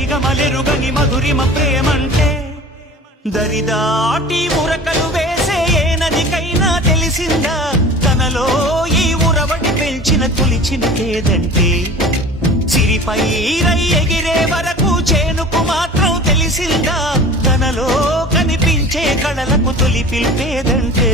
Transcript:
సరిగమలెరుగని మధురిమ ప్రేమంటే దరిదాటి ఉరకలు వేసే ఏ నదికైనా తెలిసిందా తనలో ఈ ఉరవడి పెంచిన తొలిచినకేదంటే సిరిపై రై ఎగిరే వరకు చేనుకు మాత్రం తెలిసిందా తనలో కనిపించే కళలకు తొలి పిలిపేదంటే